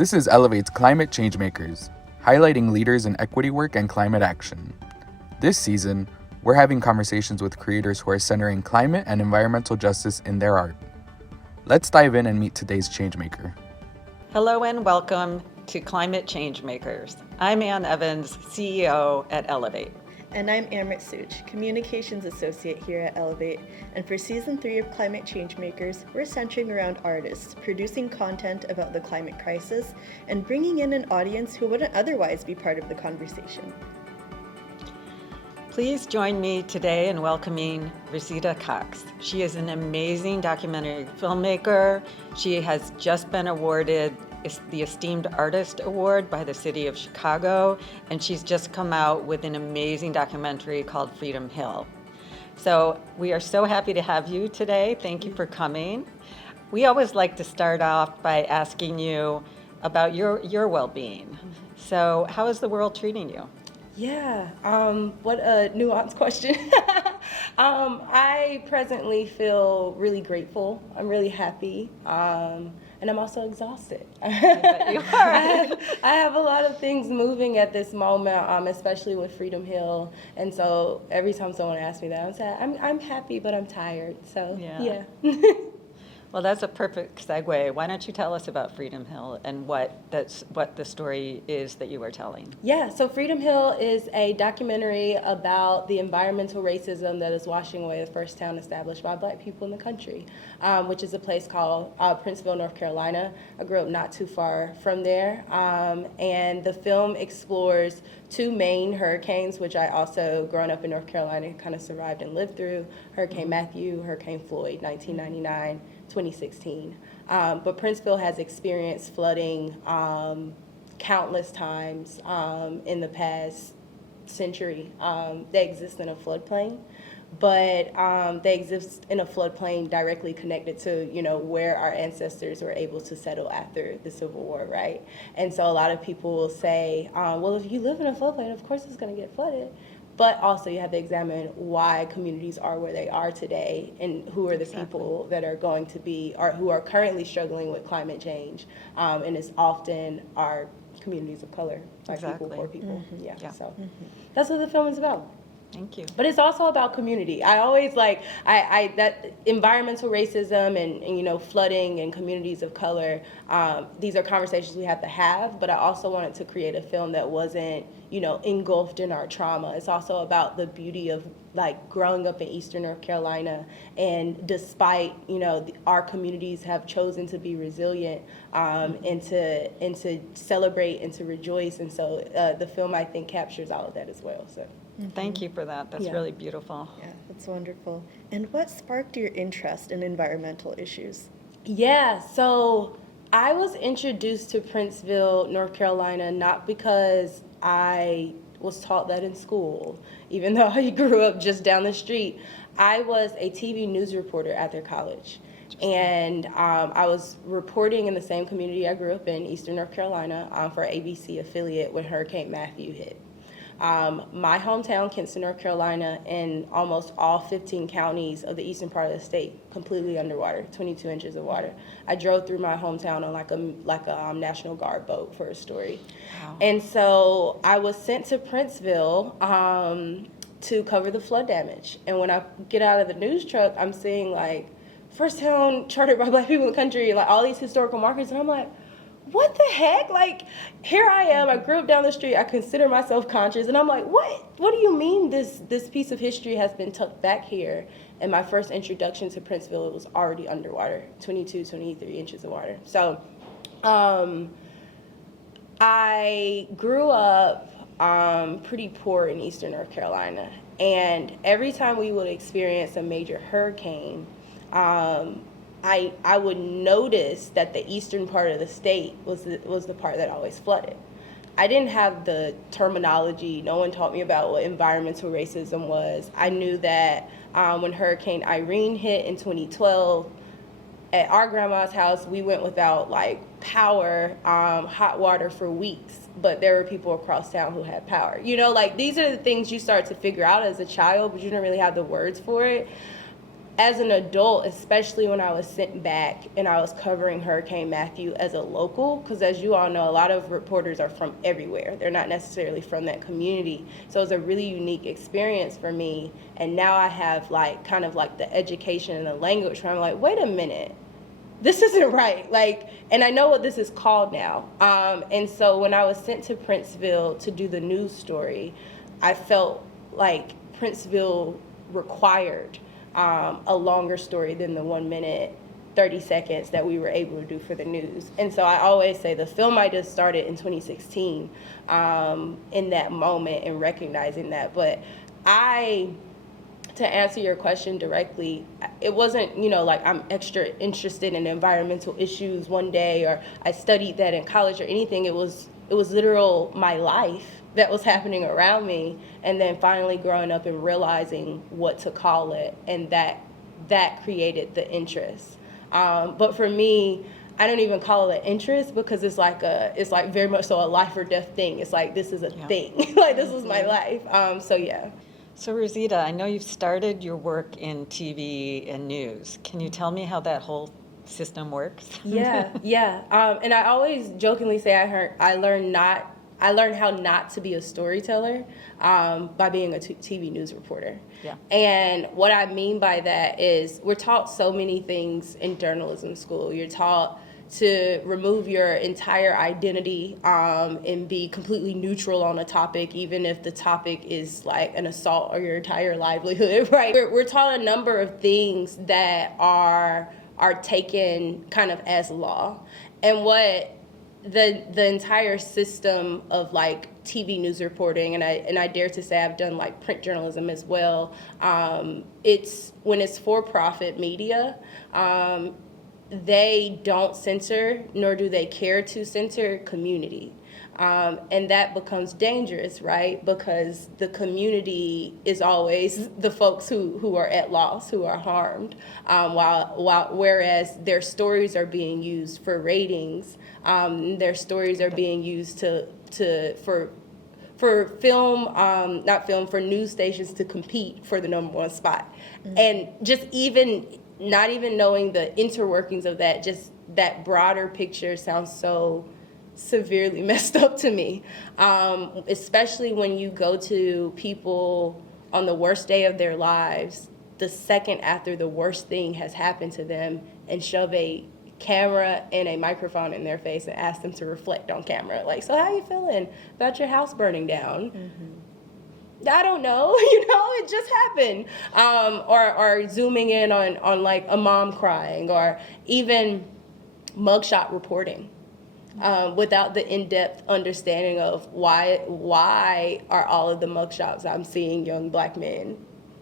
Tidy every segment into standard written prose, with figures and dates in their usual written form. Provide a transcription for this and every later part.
This is Elevate's Climate Changemakers, highlighting leaders in equity work and climate action. This season, we're having conversations with creators who are centering climate and environmental justice in their art. Let's dive in and meet today's changemaker. Hello and welcome to Climate Changemakers. I'm Ann Evans, CEO at Elevate. And I'm Amrit Such, Communications Associate here at Elevate. And for Season 3 of Climate Changemakers, we're centering around artists, producing content about the climate crisis, and bringing in an audience who wouldn't otherwise be part of the conversation. Please join me today in welcoming Resita Cox. She is an amazing documentary filmmaker. She has just been awarded the Esteemed Artist Award by the City of Chicago, and she's just come out with an amazing documentary called Freedom Hill. So we are so happy to have you today. Thank you for coming. We always like to start off by asking you about your well-being. So how is the world treating you? Yeah, what a nuanced question. I presently feel really grateful. I'm really happy. And I'm also exhausted. I have a lot of things moving at this moment, especially with Freedom Hill. And so every time someone asks me that, I'm saying, I'm happy, but I'm tired. So, yeah. Well, that's a perfect segue. Why don't you tell us about Freedom Hill and what the story is that you are telling? Yeah, so Freedom Hill is a documentary about the environmental racism that is washing away the first town established by Black people in the country, which is a place called Princeville, North Carolina. I grew up not too far from there, and the film explores two main hurricanes, which I also, growing up in North Carolina, kind of survived and lived through: Hurricane Matthew, Hurricane Floyd, 1999. 2016. But Princeville has experienced flooding countless times in the past century. They exist in a floodplain, but they exist in a floodplain directly connected to, where our ancestors were able to settle after the Civil War, right? And so a lot of people will say, well, if you live in a floodplain, of course it's going to get flooded. But also you have to examine why communities are where they are today and who are the people that are going to be, or who are currently struggling with climate change. And it's often our communities of color, Black people, poor people. Mm-hmm. So that's what the film is about. Thank you. But it's also about community. I always that environmental racism and flooding and communities of color. These are conversations we have to have. But I also wanted to create a film that wasn't engulfed in our trauma. It's also about the beauty of growing up in Eastern North Carolina, and despite our communities have chosen to be resilient and to celebrate and to rejoice. And so the film, I think, captures all of that as well. So. Thank you for that. That's really beautiful. Yeah, that's wonderful. And what sparked your interest in environmental issues? Yeah, so I was introduced to Princeville, North Carolina, not because I was taught that in school, even though I grew up just down the street. I was a TV news reporter at their college. And I was reporting in the same community I grew up in, Eastern North Carolina, for ABC affiliate when Hurricane Matthew hit. My hometown, Kinston, North Carolina, and almost all 15 counties of the eastern part of the state completely underwater, 22 inches of water. I drove through my hometown on like a National Guard boat for a story. Wow. And so I was sent to Princeville to cover the flood damage. And when I get out of the news truck, I'm seeing first town chartered by Black people in the country, and all these historical markers, and I'm like, what the heck? Here I am, I grew up down the street, I consider myself conscious, and I'm like, what do you mean this piece of history has been tucked back here? And my first introduction to Princeville, it was already underwater, 22, 23 inches of water. So I grew up pretty poor in Eastern North Carolina, and every time we would experience a major hurricane, I would notice that the eastern part of the state was the part that always flooded. I didn't have the terminology. No one taught me about what environmental racism was. I knew that when Hurricane Irene hit in 2012, at our grandma's house, we went without power, hot water for weeks. But there were people across town who had power. These are the things you start to figure out as a child, but you don't really have the words for it. as an adult, especially when I was sent back and I was covering Hurricane Matthew as a local, because as you all know, a lot of reporters are from everywhere. They're not necessarily from that community. So it was a really unique experience for me. And now I have like kind of like the education and the language where I'm like, wait a minute, this isn't right. Like, and I know what this is called now. And so when I was sent to Princeville to do the news story, I felt like Princeville required a longer story than the 1 minute, 30 seconds that we were able to do for the news. And so I always say the film I just started in 2016 in that moment and recognizing that. But to answer your question directly, it wasn't, like I'm extra interested in environmental issues one day or I studied that in college or anything. It was literal my life that was happening around me, and then finally growing up and realizing what to call it, and that created the interest. But for me, I don't even call it an interest because it's like very much so a life or death thing. It's like this is a thing, like this is my life. So yeah. So Resita, I know you've started your work in TV and news. Can you tell me how that whole system works? Yeah. And I always jokingly say I learned how not to be a storyteller by being a TV news reporter. Yeah. And what I mean by that is we're taught so many things in journalism school. You're taught to remove your entire identity and be completely neutral on a topic, even if the topic is like an assault on your entire livelihood, right? We're taught a number of things that are taken kind of as law. And what the entire system of like TV news reporting, and I dare to say I've done like print journalism as well. It's when it's for-profit media, they don't censor, nor do they care to censor community. And that becomes dangerous, right? Because the community is always the folks who are at loss, who are harmed, whereas their stories are being used for ratings, their stories are being used for for news stations to compete for the number one spot. Mm-hmm. And just not even knowing the interworkings of that, just that broader picture sounds so severely messed up to me, especially when you go to people on the worst day of their lives, the second after the worst thing has happened to them, and shove a camera and a microphone in their face and ask them to reflect on camera. Like, so how you feeling about your house burning down? Mm-hmm. I don't know, it just happened. Or zooming in on like a mom crying, or even mugshot reporting. Without the in-depth understanding of why are all of the mugshots I'm seeing young Black men.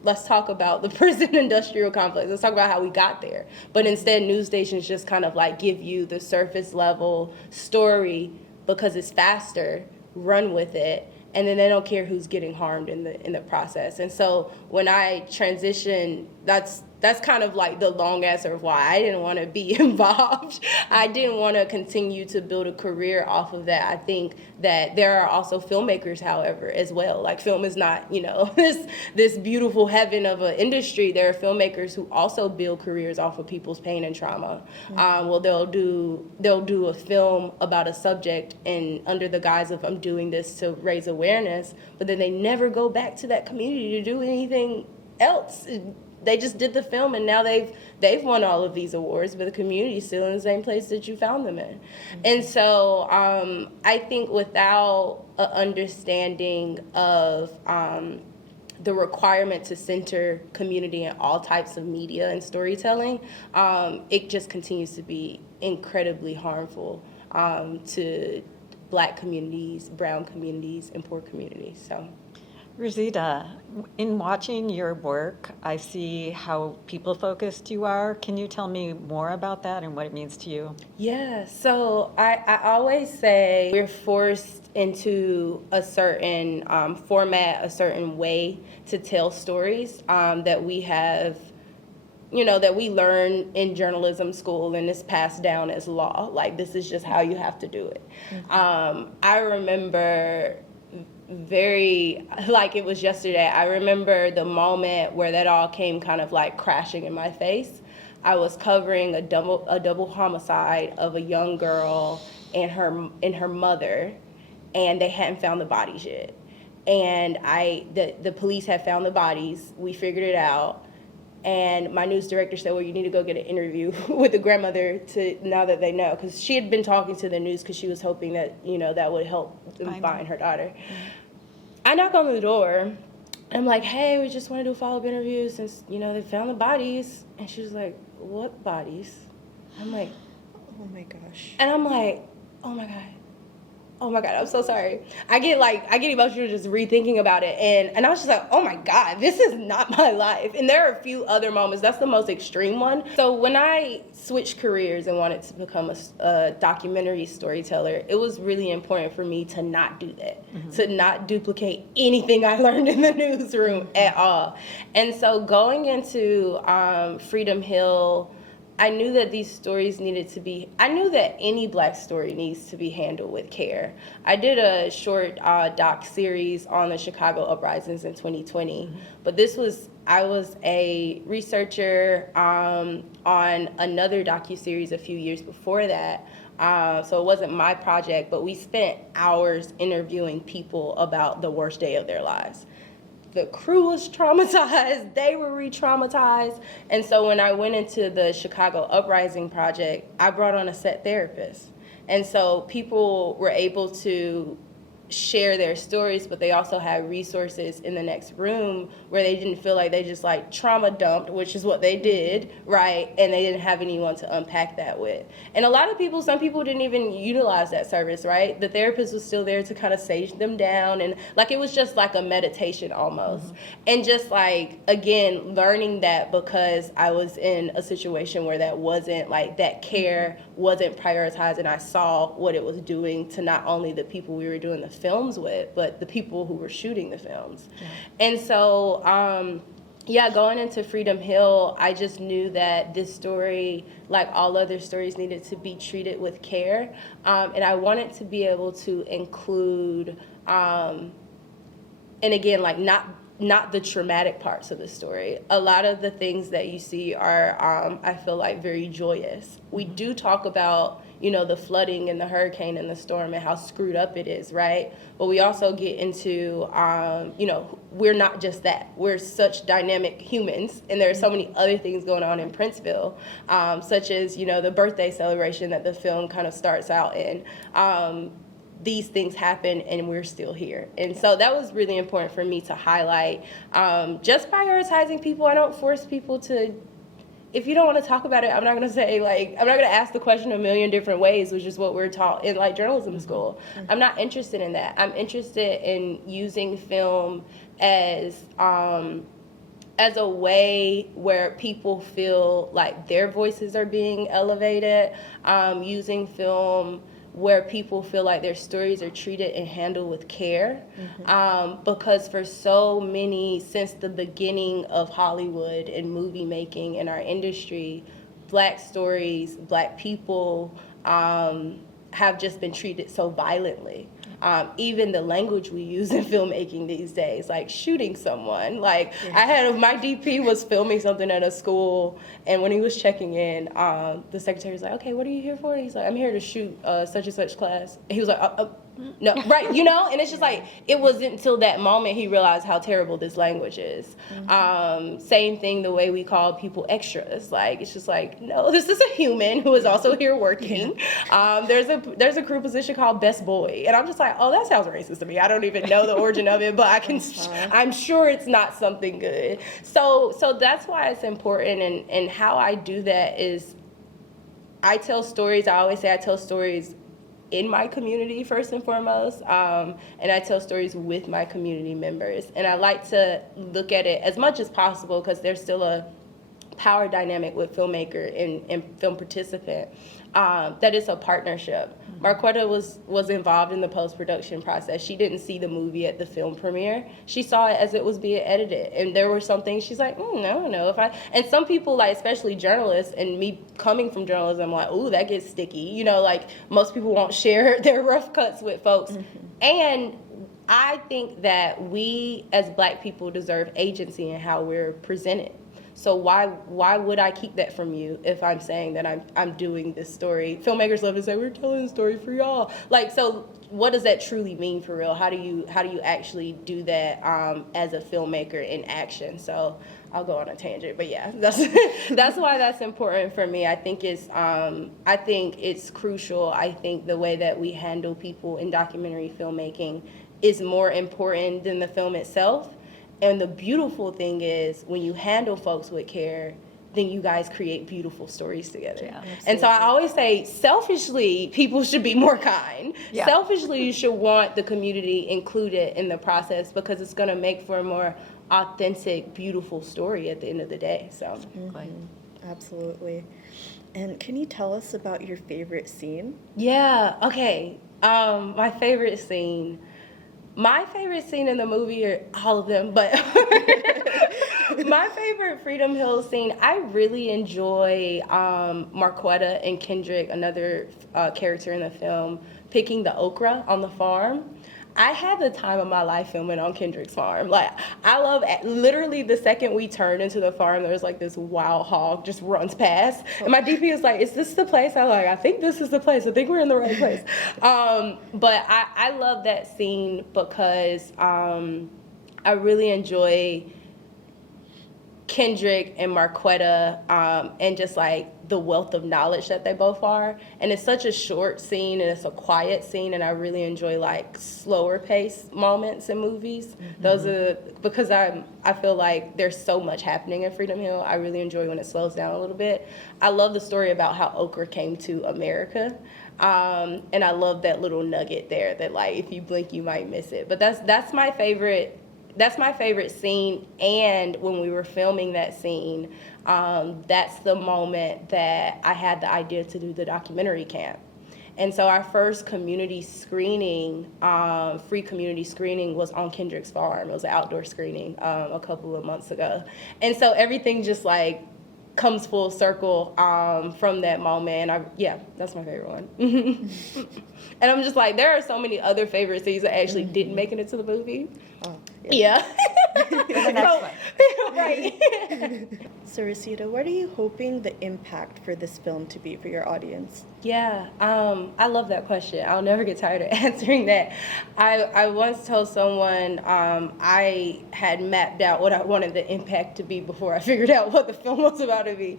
Let's talk about the prison industrial complex. Let's talk about how we got there. But instead, news stations just kind of like give you the surface level story because it's faster, run with it, and then they don't care who's getting harmed in the process. And so when I transition, that's kind of like the long answer of why I didn't want to be involved. I didn't want to continue to build a career off of that. I think that there are also filmmakers, however, as well. Like, film is not, this beautiful heaven of an industry. There are filmmakers who also build careers off of people's pain and trauma. Mm-hmm. They'll do a film about a subject, and under the guise of I'm doing this to raise awareness, but then they never go back to that community to do anything else. They just did the film, and now they've won all of these awards, but the community's still in the same place that you found them in. Mm-hmm. And so I think without an understanding of the requirement to center community in all types of media and storytelling, it just continues to be incredibly harmful to Black communities, brown communities, and poor communities. So. Resita, in watching your work, I see how people-focused you are. Can you tell me more about that and what it means to you? Yeah, so I always say we're forced into a certain format, a certain way to tell stories that we have, that we learn in journalism school, and it's passed down as law. Like, this is just how you have to do it. Mm-hmm. I remember very, like it was yesterday. I remember the moment where that all came kind of like crashing in my face. I was covering a double homicide of a young girl and her mother, and they hadn't found the bodies yet. And the police had found the bodies. We figured it out. And my news director said, well, you need to go get an interview with the grandmother now that they know. Because she had been talking to the news because she was hoping that, that would help them find her daughter. I knock on the door. I'm like, hey, we just want to do a follow-up interview since, they found the bodies. And she was like, what bodies? I'm like, oh my gosh. And I'm like, oh my God, I'm so sorry. I get emotional just rethinking about it. And I was just like, oh my God, this is not my life. And there are a few other moments. That's the most extreme one. So when I switched careers and wanted to become a documentary storyteller, it was really important for me to not do that, to not duplicate anything I learned in the newsroom at all. And so going into Freedom Hill, I knew that these stories I knew that any Black story needs to be handled with care. I did a short doc series on the Chicago uprisings in 2020, but I was a researcher on another docuseries a few years before that. So it wasn't my project, but we spent hours interviewing people about the worst day of their lives. The crew was traumatized, they were re-traumatized. And so when I went into the Chicago Uprising Project, I brought on a set therapist. And so people were able to share their stories, but they also had resources in the next room where they didn't feel like they just like trauma dumped, which is what they did, right? And they didn't have anyone to unpack that with. And some people didn't even utilize that service, right? The therapist was still there to kind of sage them down, and like it was just like a meditation almost. And just like, again, learning that because I was in a situation where that wasn't like, that care wasn't prioritized, and I saw what it was doing to not only the people we were doing the films with, but the people who were shooting the films. And so, going into Freedom Hill, I just knew that this story, like all other stories, needed to be treated with care. And I wanted to be able to include, and again, like not the traumatic parts of the story. A lot of the things that you see are, I feel like, very joyous. We do talk about, the flooding and the hurricane and the storm and how screwed up it is, right? But we also get into, we're not just that. We're such dynamic humans, and there are so many other things going on in Princeville, such as, the birthday celebration that the film kind of starts out in. These things happen and we're still here. And so that was really important for me to highlight. Just prioritizing people. I don't force people to, if you don't want to talk about it, I'm not going to say I'm not going to ask the question a million different ways, which is what we're taught in journalism school. I'm not interested in that. I'm interested in using film as a way where people feel like their voices are being elevated, using film where people feel like their stories are treated and handled with care. Because for so many, since the beginning of Hollywood and movie making in our industry, Black stories, Black people have just been treated so violently. Even the language we use in filmmaking these days, like shooting someone. Like my DP was filming something at a school, and when he was checking in, the secretary was like, okay, what are you here for? And he's like, I'm here to shoot such and such class. And he was like, no, right, and it's just like, it wasn't until that moment he realized how terrible this language is. Same thing, the way we call people extras. Like, it's just like, no, this is a human who is also here working. There's a crew position called best boy, and I'm just like, oh, that sounds racist to me. I don't even know the origin of it, but I'm sure it's not something good. So that's why it's important, and how I do that is I tell stories. I always say I tell stories in my community first and foremost, and I tell stories with my community members. And I like to look at it as much as possible, because there's still a power dynamic with filmmaker and film participant, that it's a partnership. Marquetta was involved in the post-production process. She didn't see the movie at the film premiere. She saw it as it was being edited, and there were some things she's like, no, and some people, like especially journalists, and me coming from journalism, like, ooh, that gets sticky. Like most people won't share their rough cuts with folks. And I think that we as Black people deserve agency in how we're presented. So why would I keep that from you if I'm saying that I'm doing this story? Filmmakers love to say we're telling the story for y'all. Like, so what does that truly mean for real? How do you actually do that as a filmmaker in action? So I'll go on a tangent, but yeah, that's why that's important for me. I think it's crucial. I think the way that we handle people in documentary filmmaking is more important than the film itself. And the beautiful thing is when you handle folks with care, then you guys create beautiful stories together. Yeah, and so I always say, selfishly, people should be more kind. Yeah. Selfishly, you should want the community included in the process because it's going to make for a more authentic, beautiful story at the end of the day. So, Absolutely. And can you tell us about your favorite scene? yeah, okay. My favorite scene. My favorite scene in the movie are all of them, but my favorite Freedom Hill scene, I really enjoy Marquetta and Kendrick, another character in the film, picking the okra on the farm. I had the time of my life filming on Kendrick's farm. Like, I love, literally the second we turned into the farm, there's like this wild hog just runs past. And my DP is like, is this the place? I think this is the place. I think we're in the right place. But I love that scene because I really enjoy Kendrick and Marquetta and just like the wealth of knowledge that they both are. And it's such a short scene and it's a quiet scene, and I really enjoy like slower paced moments in movies. Those are, because I feel like there's so much happening in Freedom Hill. I really enjoy when it slows down a little bit. I love the story about how okra came to America. And I love that little nugget there that like if you blink you might miss it. But that's my favorite. That's my favorite scene, and when we were filming that scene, that's the moment that I had the idea to do the documentary camp. And so our first community screening, free community screening, was on Kendrick's farm. It was an outdoor screening a couple of months ago. And so everything just like comes full circle from that moment. That's my favorite one. And I'm just like, there are so many other favorite scenes that actually didn't make it into the movie. Oh, Yeah. The next one. Right. So Resita, what are you hoping the impact for this film to be for your audience? Yeah, I love that question. I'll never get tired of answering that. I once told someone I had mapped out what I wanted the impact to be before I figured out what the film was about to be.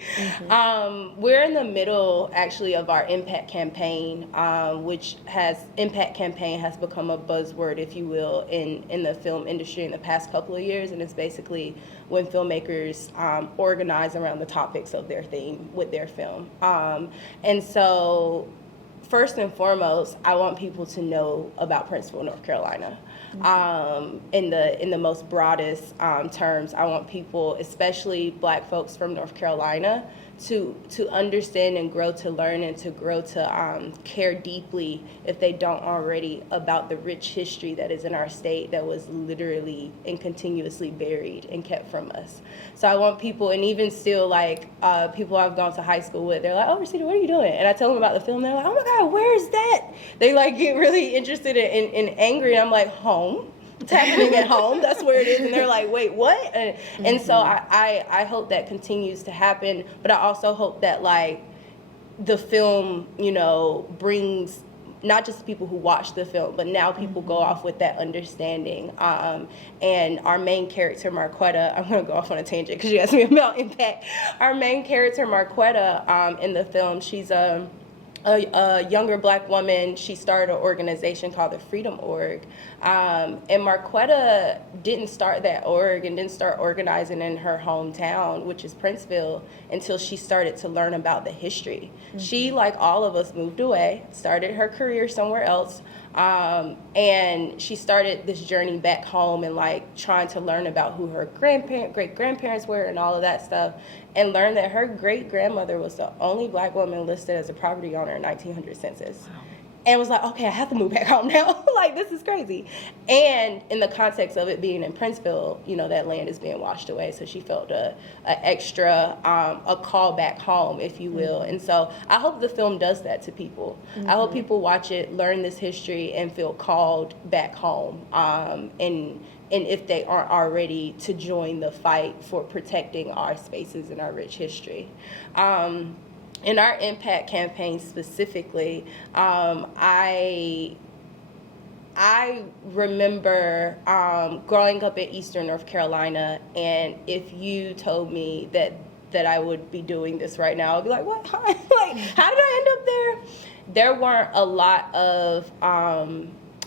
We're in the middle, actually, of our impact campaign, which impact campaign has become a buzzword, if you will, in the film industry in the past couple of years, and it's basically when filmmakers organize around the topics of their theme with their film. And so first and foremost, I want people to know about Princeville, North Carolina. In the most broadest terms, I want people, especially Black folks from North Carolina, to understand and grow to learn and to grow to care deeply, if they don't already, about the rich history that is in our state that was literally and continuously buried and kept from us. So I want people, and even still like people I've gone to high school with, they're like, oh, Resita, what are you doing? And I tell them about the film, they're like, oh my God, where is that? They like get really interested and angry, and I'm like, home? It's happening at home. That's where it is. And they're like, wait, what? And so I hope that continues to happen. But I also hope that like the film, brings not just people who watch the film, but now people go off with that understanding. And our main character, Marquetta, I'm going to go off on a tangent because you asked me about impact. Our main character, Marquetta, in the film, she's a younger Black woman. She started an organization called the Freedom Org. And Marquetta didn't start that org and didn't start organizing in her hometown, which is Princeville, until she started to learn about the history. She, like all of us, moved away, started her career somewhere else, and she started this journey back home and like trying to learn about who her great-grandparents were and all of that stuff, and learned that her great-grandmother was the only Black woman listed as a property owner in 1900 census. Wow. and was like, okay, I have to move back home now. Like, this is crazy. And in the context of it being in Princeville, you know, that land is being washed away. So she felt a extra, a call back home, if you will. And so I hope the film does that to people. I hope people watch it, learn this history, and feel called back home. And if they aren't already, to join the fight for protecting our spaces and our rich history. In our impact campaign specifically, I remember growing up in Eastern North Carolina, and if you told me that I would be doing this right now, I'd be like, what? Like, how did I end up there? There weren't a lot of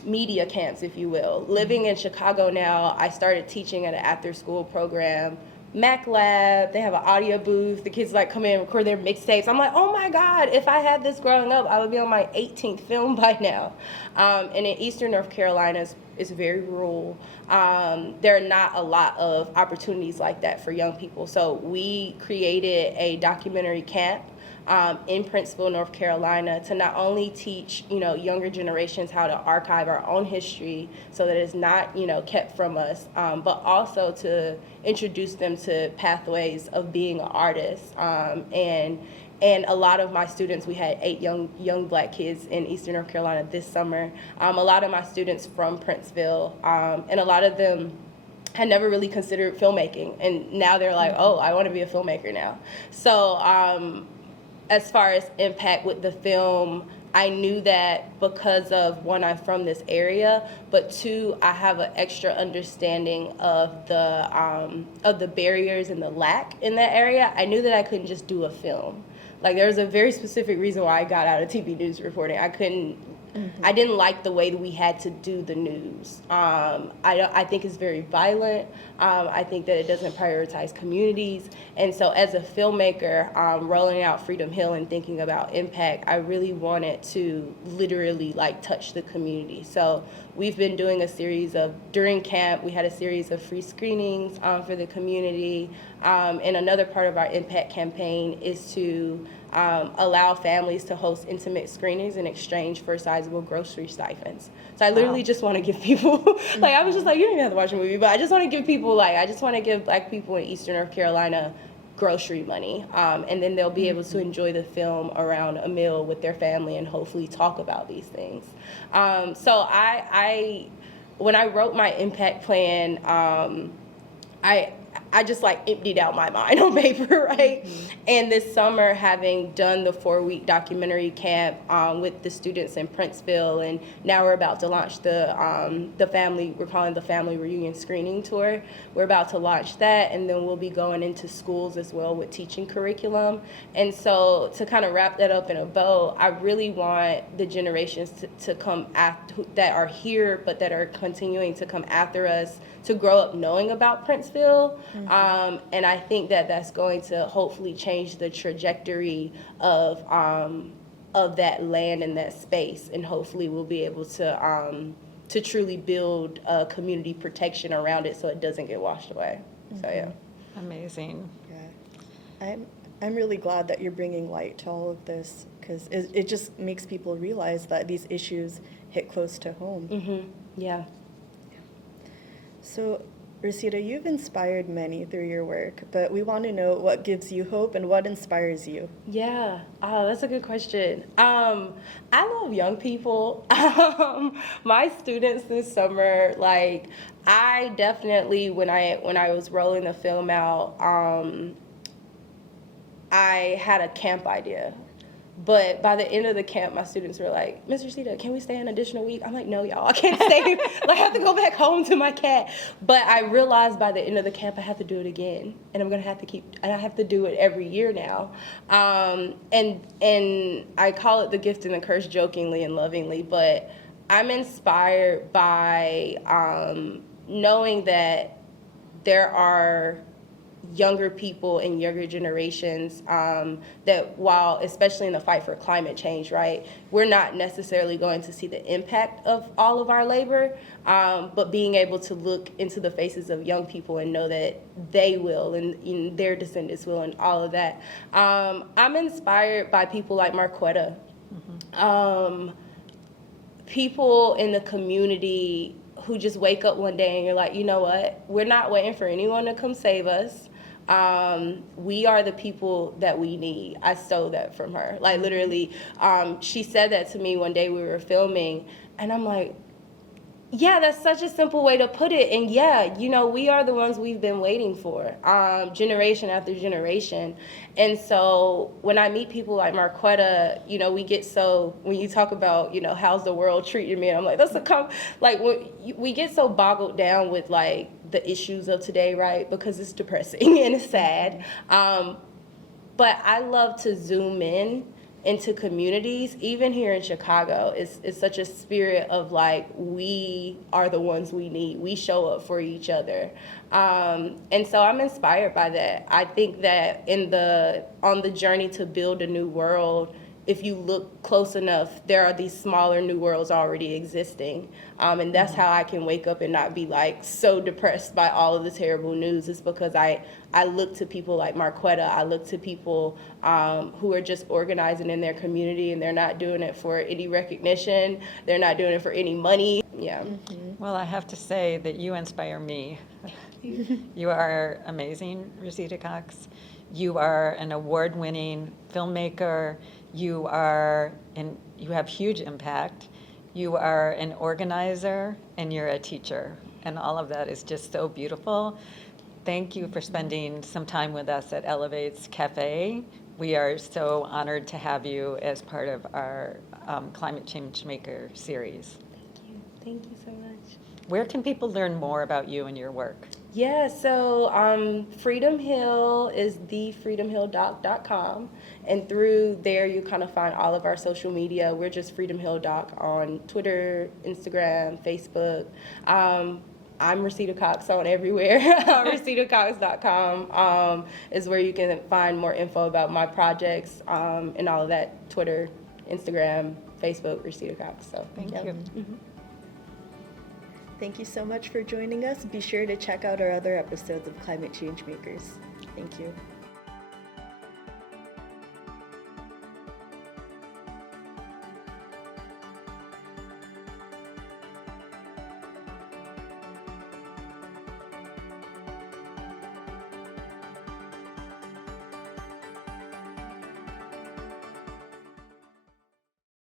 media camps, if you will. Living in Chicago now, I started teaching at an after-school program, Mac Lab. They have an audio booth. The kids like come in and record their mixtapes. I'm like, oh my God, if I had this growing up, I would be on my 18th film by now. And in Eastern North Carolina, it's very rural. There are not a lot of opportunities like that for young people. So we created a documentary camp in Princeville, North Carolina, to not only teach, you know, younger generations how to archive our own history so that it's not, you know, kept from us, but also to introduce them to pathways of being an artist. And a lot of my students, we had 8 young Black kids in Eastern North Carolina this summer. A lot of my students from Princeville, and a lot of them had never really considered filmmaking, and now they're like, oh, I want to be a filmmaker now. So as far as impact with the film, I knew that because of, one, I'm from this area, but 2, I have an extra understanding of the barriers and the lack in that area. I knew that I couldn't just do a film. Like, there was a very specific reason why I got out of TV news reporting. I didn't like the way that we had to do the news. I think it's very violent. I think that it doesn't prioritize communities. And so as a filmmaker, rolling out Freedom Hill and thinking about impact, I really wanted to literally like touch the community. So we've been doing a series of, during camp, we had a series of free screenings for the community. And another part of our impact campaign is to allow families to host intimate screenings in exchange for sizable grocery stipends. So I literally just want to give people, like, I was just like, you don't even have to watch a movie, but I just want to give people, like, I just want to give Black people in Eastern North Carolina grocery money. And then they'll be able to enjoy the film around a meal with their family and hopefully talk about these things. So when I wrote my impact plan, I just like emptied out my mind on paper, right? And this summer, having done the 4-week documentary camp with the students in Princeville, and now we're about to launch the family, we're calling the family reunion screening tour. We're about to launch that, and then we'll be going into schools as well with teaching curriculum. And so to kind of wrap that up in a bow, I really want the generations to come after, that are here, but that are continuing to come after us, to grow up knowing about Princeville. And I think that that's going to hopefully change the trajectory of that land and that space, and hopefully we'll be able to truly build a community protection around it so it doesn't get washed away. So yeah. Amazing. Yeah, I'm really glad that you're bringing light to all of this, because it just makes people realize that these issues hit close to home. Yeah. So, Resita, you've inspired many through your work, but we want to know what gives you hope and what inspires you. Yeah, that's a good question. I love young people. My students this summer, like, I definitely, when I was rolling the film out, I had a camp idea. But by the end of the camp, my students were like, Ms. Resita, can we stay an additional week? I'm like, no, y'all, I can't stay. Like, I have to go back home to my cat. But I realized by the end of the camp, I have to do it again. And I'm going to have to and I have to do it every year now. And I call it the gift and the curse jokingly and lovingly, but I'm inspired by knowing that there are younger people and younger generations that, while, especially in the fight for climate change, right, we're not necessarily going to see the impact of all of our labor, but being able to look into the faces of young people and know that they will, and their descendants will, and all of that. I'm inspired by people like Marquetta. people in the community who just wake up one day and you're like, you know what? We're not waiting for anyone to come save us. We are the people that we need. I stole that from her. Like, literally, she said that to me one day we were filming, and I'm like, yeah, that's such a simple way to put it. And yeah, you know, we are the ones we've been waiting for, generation after generation. And so when I meet people like Marquetta, you know, we get so, when you talk about, you know, how's the world treating me, I'm like, like, we get so boggled down with like the issues of today, right? Because it's depressing and it's sad. But I love to zoom in into communities, even here in Chicago. It's such a spirit of like, we are the ones we need. We show up for each other. And so I'm inspired by that. I think that on the journey to build a new world, if you look close enough, there are these smaller new worlds already existing. And that's how I can wake up and not be like so depressed by all of the terrible news. It's because I look to people like Marquetta. I look to people who are just organizing in their community, and they're not doing it for any recognition. They're not doing it for any money. Yeah. Well, I have to say that you inspire me. You are amazing, Resita Cox. You are an award-winning filmmaker. You have huge impact. You are an organizer, and you're a teacher. And all of that is just so beautiful. Thank you for spending some time with us at Elevate's Cafe. We are so honored to have you as part of our Climate Change Maker series. Thank you. Thank you so much. Where can people learn more about you and your work? Yeah, so Freedom Hill is thefreedomhilldoc.com, and through there you kind of find all of our social media. We're just Freedom Hill Doc on Twitter, Instagram, Facebook. I'm Resita Cox on everywhere. ResitaCox.com is where you can find more info about my projects and all of that. Twitter, Instagram, Facebook, Resita Cox. So Thank you. Mm-hmm. Thank you so much for joining us. Be sure to check out our other episodes of Climate Change Makers. Thank you.